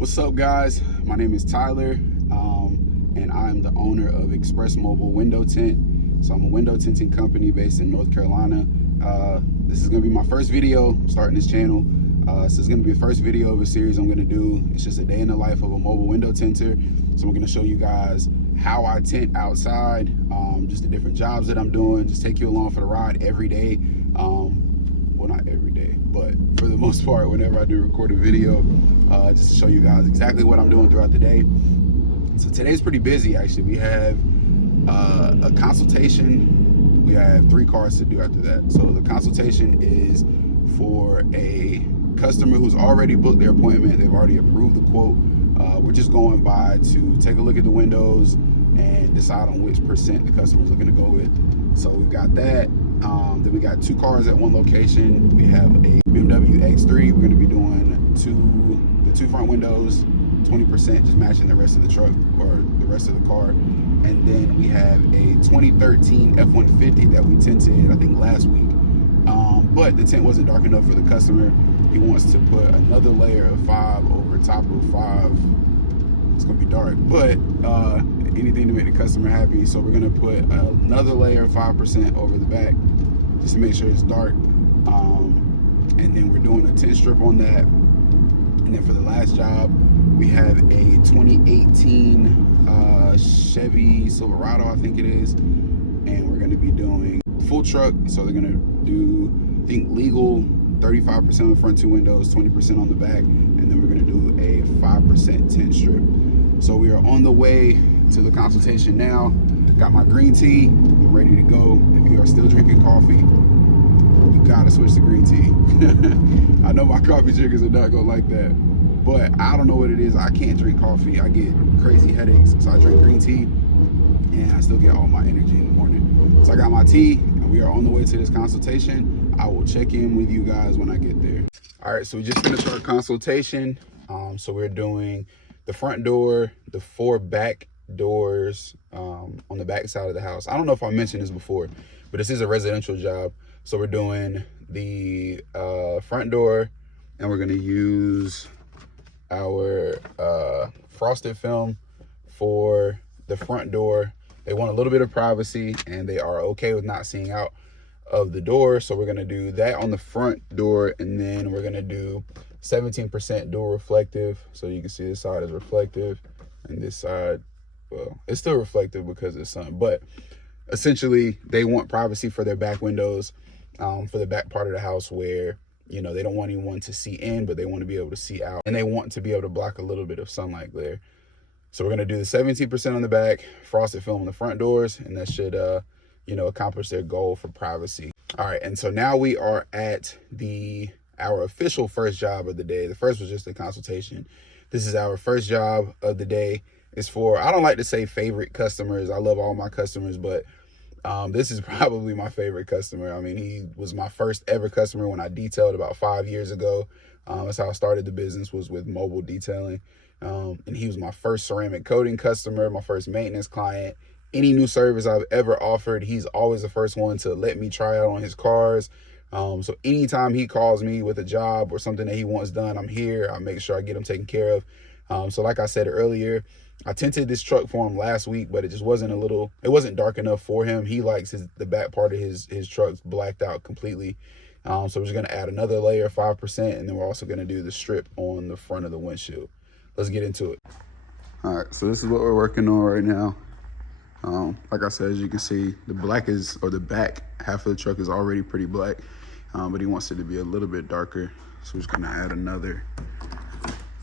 What's up, guys? My name is Tyler, and I'm the owner of Xpress Mobile Window Tint. So I'm a window tinting company based in North Carolina. This is gonna be my first video starting this channel. So it's gonna be the first video of a series I'm gonna do. It's just a day in the life of a mobile window tinter. So I'm gonna show you guys how I tint outside, just the different jobs that I'm doing, just take you along for the ride every day. Well, not every day, but for the most part, whenever I do record a video, just to show you guys exactly what I'm doing throughout the day. So today's pretty busy, actually. We have a consultation. We have 3 cars to do after that. So the consultation is for a customer who's already booked their appointment. They've already approved the quote. We're just going by to take a look at the windows and decide on which percent the customer's looking to go with. So we've got that. Then we got 2 cars at one location. We have a BMW X3. We're going to be doing the two front windows, 20%, just matching the rest of the truck or the rest of the car. And then we have a 2013 F-150 that we tinted, I think, last week. But the tint wasn't dark enough for the customer. He wants to put another layer of 5 over top of 5. It's gonna be dark, but anything to make the customer happy. So we're gonna put another layer of 5% over the back just to make sure it's dark. And then we're doing a tint strip on that. And then for the last job, we have a 2018 Chevy Silverado, I think it is. And we're gonna be doing full truck. So they're gonna do, I think, legal 35% on the front 2 windows, 20% on the back. And then we're gonna do a 5% tint strip. So we are on the way to the consultation now. Got my green tea, I'm ready to go. If you are still drinking coffee, you gotta switch to green tea. I know my coffee drinkers are not gonna like that, but I don't know what it is. I can't drink coffee. I get crazy headaches, so I drink green tea, and I still get all my energy in the morning. So I got my tea, and we are on the way to this consultation. I will check in with you guys when I get there. All right, so we just finished our consultation. So we're doing the front door, the 4 back doors on the back side of the house. I don't know if I mentioned this before, but this is a residential job. So we're doing the front door, and we're gonna use our frosted film for the front door. They want a little bit of privacy, and they are okay with not seeing out of the door. So we're gonna do that on the front door, and then we're gonna do 17% dual reflective. So you can see this side is reflective, and this side, well, it's still reflective because it's sun, but essentially they want privacy for their back windows, for the back part of the house where, you know, they don't want anyone to see in, but they want to be able to see out, and they want to be able to block a little bit of sunlight glare. So we're going to do the 17% on the back, frosted film on the front doors, and that should, you know, accomplish their goal for privacy. All right, and so now we are at our official first job of the day. The first was just a consultation. This is our first job of the day. It's for, I don't like to say favorite customers. I love all my customers, but this is probably my favorite customer. I mean, he was my first ever customer when I detailed about 5 years ago. That's how I started the business, was with mobile detailing. And he was my first ceramic coating customer, my first maintenance client. Any new service I've ever offered, he's always the first one to let me try out on his cars. So anytime he calls me with a job or something that he wants done, I'm here. I make sure I get him taken care of. So like I said earlier, I tinted this truck for him last week, but it just wasn't it wasn't dark enough for him. He likes the back part of his trucks blacked out completely. So we're just gonna add another layer of 5%, and then we're also gonna do the strip on the front of the windshield. Let's get into it. All right, so this is what we're working on right now. Like I said, as you can see, the back half of the truck is already pretty black, but he wants it to be a little bit darker. So we're just gonna add another,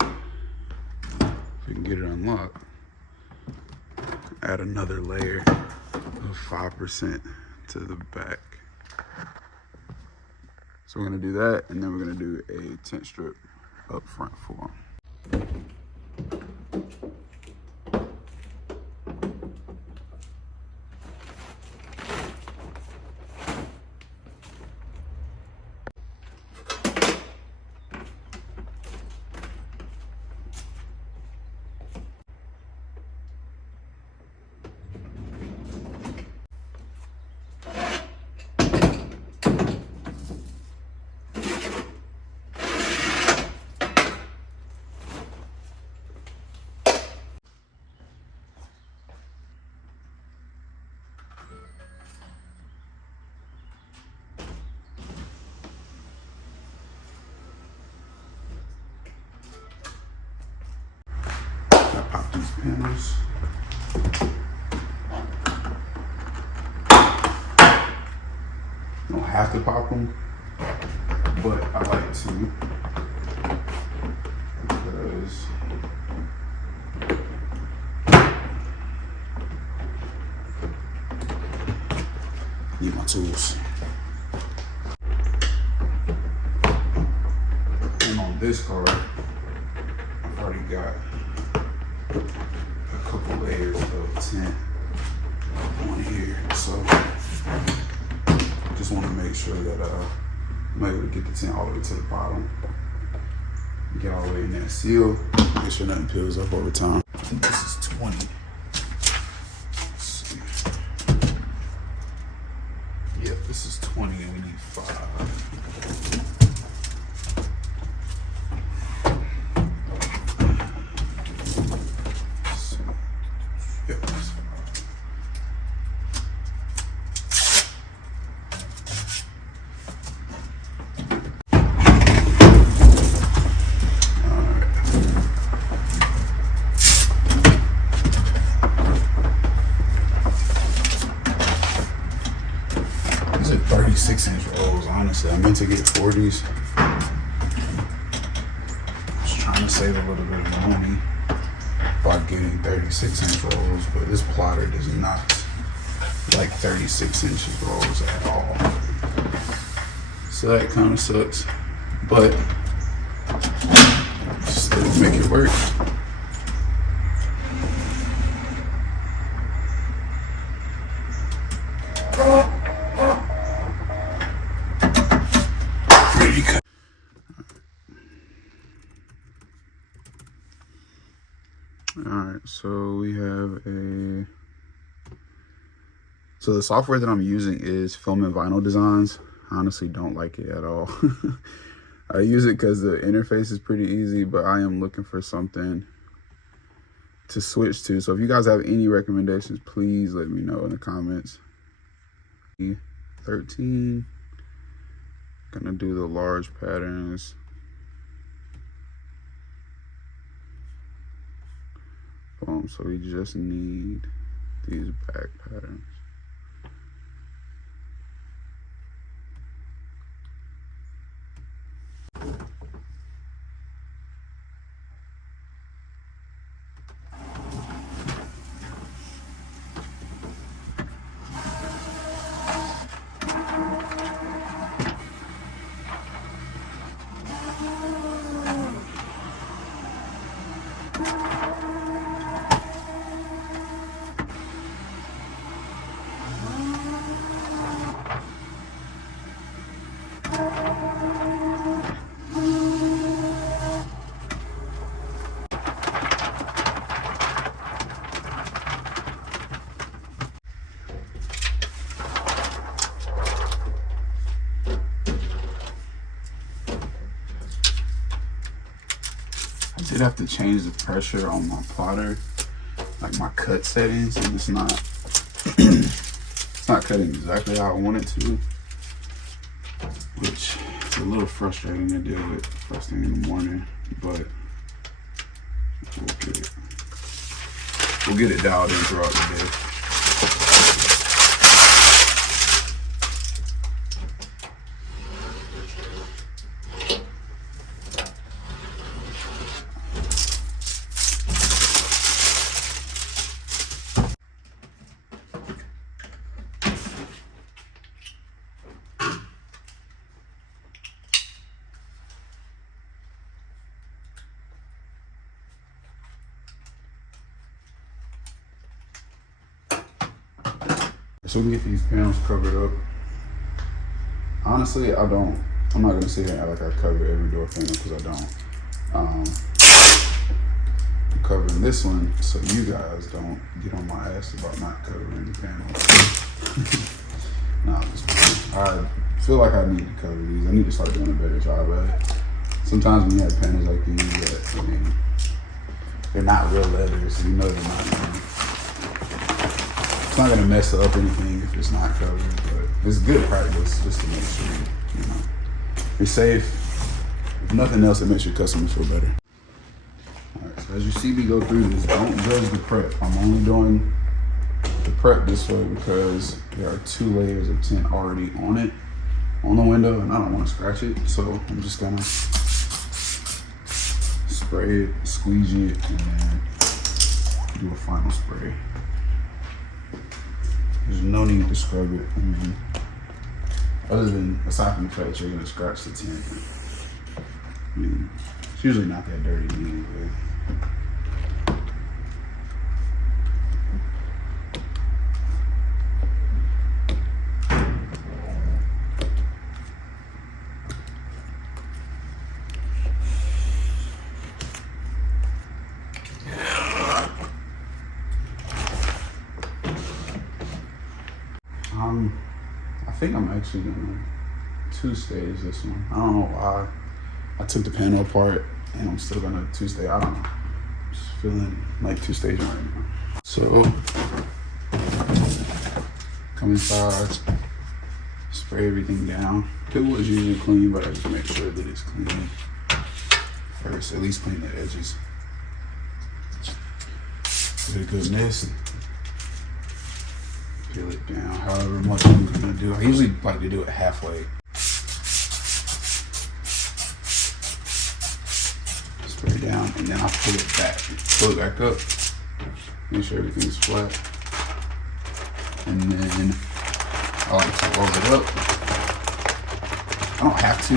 if we can get it unlocked, add another layer of 5% to the back. So we're gonna do that, and then we're gonna do a tint strip up front for him. panels. You don't have to pop them, but I like to because I need my tools. And on this car, I've already got a couple layers of tint on here, so just want to make sure that I'm able to get the tint all the way to the bottom, get all the way in that seal, make sure nothing peels up over time. I think this is 20. Let's see. Yep, this is 20 and we need 5. These are 36-inch rolls, honestly. I meant to get 40s. I was trying to save a little bit of money by getting 36-inch rolls, but this plotter does not like 36-inch rolls at all. So that kind of sucks, but still make it work. Alright, so we have so the software that I'm using is Film and Vinyl Designs. I honestly don't like it at all. I use it because the interface is pretty easy, but I am looking for something to switch to. So if you guys have any recommendations, please let me know in the comments. 13. Gonna do the large patterns. Boom, so we just need these back patterns. I did have to change the pressure on my plotter, like my cut settings, and it's not it's not cutting exactly how I want it to, which is a little frustrating to deal with first thing in the morning, but we'll get it dialed in throughout the day. So we can get these panels covered up. Honestly, I'm not gonna sit here and act like I cover every door panel, because I don't. I'm covering this one so you guys don't get on my ass about not covering the panels. Nah, I feel like I need to cover these. I need to start doing a better job at it. Sometimes when you have panels like these, I mean, they're not real leather, so you know they're not leather. It's not gonna mess up anything if it's not covered, but it's good practice just to make sure you know you're safe. If nothing else, it makes your customer feel better. All right, so as you see me go through this, don't judge the prep. I'm only doing the prep this way because there are 2 layers of tint already on it, on the window, and I don't want to scratch it. So I'm just gonna spray it, squeeze it, and then do a final spray. There's no need to scrub it. I mean, aside from the fact that you're gonna scratch the tint. I mean, it's usually not that dirty anyway. I think I'm actually gonna 2-stage this one. I don't know why. I took the panel apart and I'm still gonna 2-stage. I don't know. I'm just feeling like 2-staging right now. So, come inside, spray everything down. It was usually clean, but I just make sure that it's clean first. At least clean the edges. Get a good mist. Peel it down however much I'm gonna do. I usually like to do it halfway. Spray down and then I pull it back up. Make sure everything's flat. And then I like to roll it up. I don't have to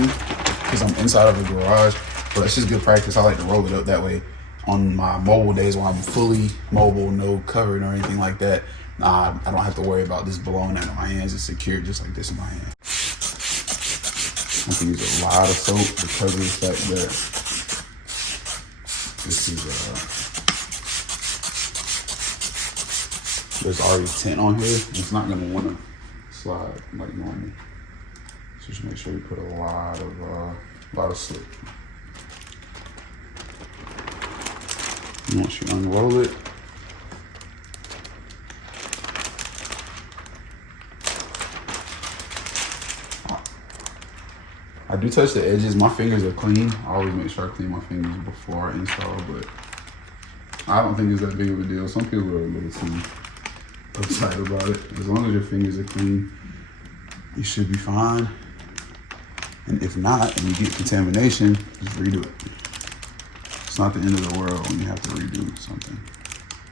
because I'm inside of a garage, but it's just good practice. I like to roll it up that way. On my mobile days when I'm fully mobile, no covering or anything like that, I don't have to worry about this blowing out of my hands. It's secured just like this in my hand. I can use a lot of soap because of the fact that this is there's already tint on here. It's not gonna want to slide like normal. So just make sure you put a lot of slip. Once you unroll it, I do touch the edges. My fingers are clean. I always make sure I clean my fingers before I install, but I don't think it's that big of a deal. Some people are a little too upset about it. As long as your fingers are clean, you should be fine. And if not, and you get contamination, just redo it. It's not the end of the world when you have to redo something.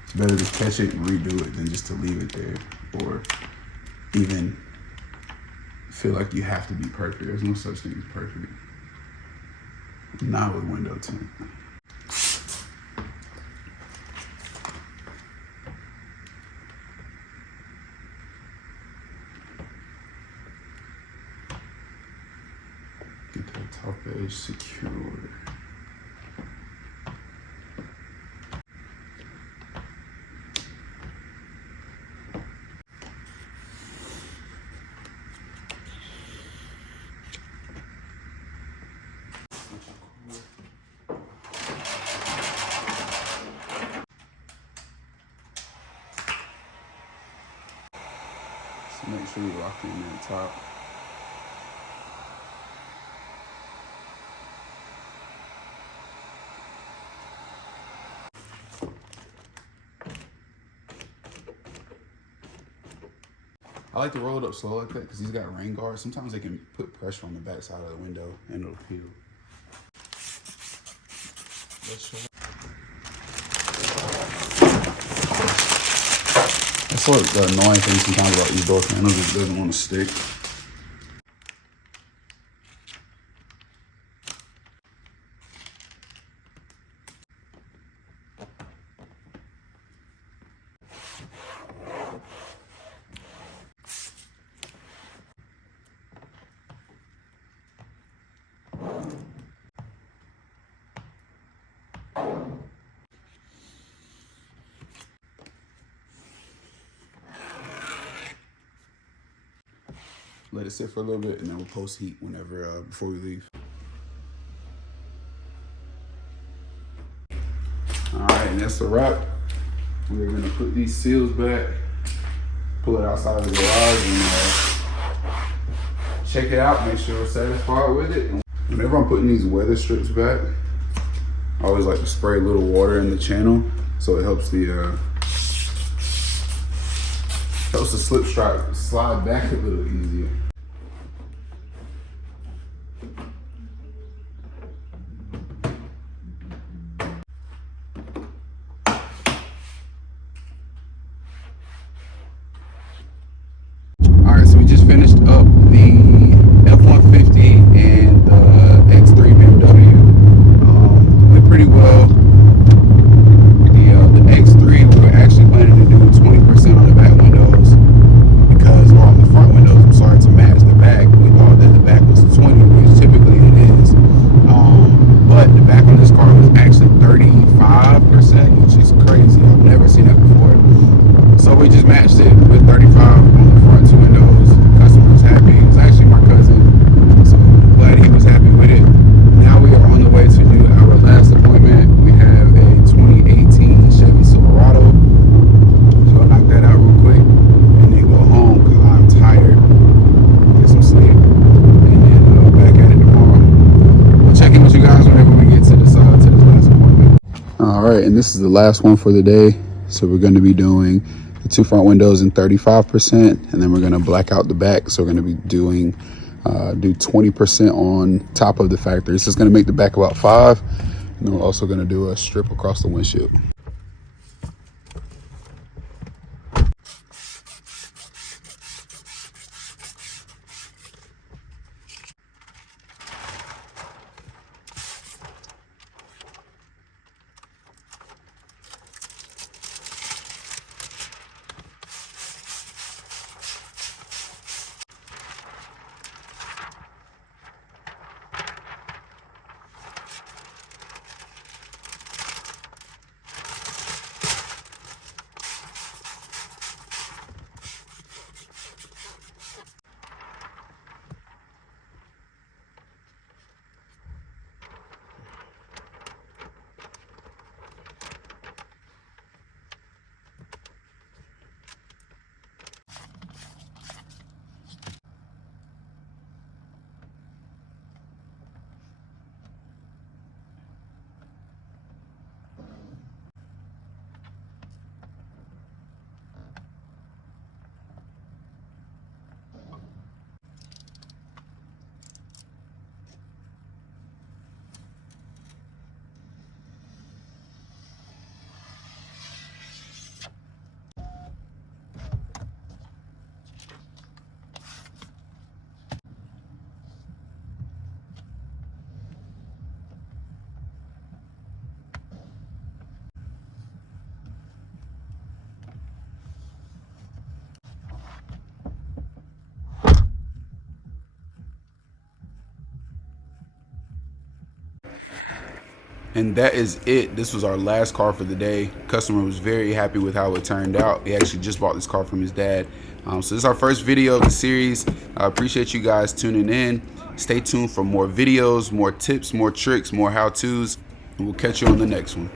It's better to catch it and redo it than just to leave it there or even feel like you have to be perfect. There's no such thing as perfect. Not with window tint. Get that top edge secured. So make sure you lock in that top. I like to roll it up slow like that because he's got rain guards. Sometimes they can put pressure on the back side of the window and it'll peel. That's what the annoying thing sometimes about these door panels is it doesn't want to stick. Let it sit for a little bit and then we'll post heat whenever, before we leave. All right, and that's the wrap. We're gonna put these seals back, pull it outside of the garage and check it out, make sure we're satisfied with it. Whenever I'm putting these weather strips back, I I always like to spray a little water in the channel so it helps the slip strap slide back a little easier. Alright, so we just finished up the F-150 and the X3 BMW. Went pretty well. The X3, we were actually planning to do 20% on the back windows or on the front windows, I'm sorry, to match the back. We thought that the back was 20, which typically it is. But the back on this car was actually 35%, which is crazy. I've never seen that before. So we just matched it with 35 on the front two windows. The customer was happy. It was actually my cousin, so I'm glad he was happy with it. Now we are on the way to do our last appointment. We have a 2018 Chevy Silverado. Just go knock that out real quick and then go home because I'm tired. Get some sleep and then back at it tomorrow. We'll check in with you guys whenever we get to this last appointment. All right, and this is the last one for the day. So we're going to be doing the two front windows in 35%, and then we're going to black out the back. So we're going to be doing do 20% on top of the factory. This is going to make the back about 5, and then we're also going to do a strip across the windshield. And that is it. This was our last car for the day. Customer was very happy with how it turned out. He actually just bought this car from his dad. So this is our first video of the series. I appreciate you guys tuning in. Stay tuned for more videos, more tips, more tricks, more how-tos, and we'll catch you on the next one.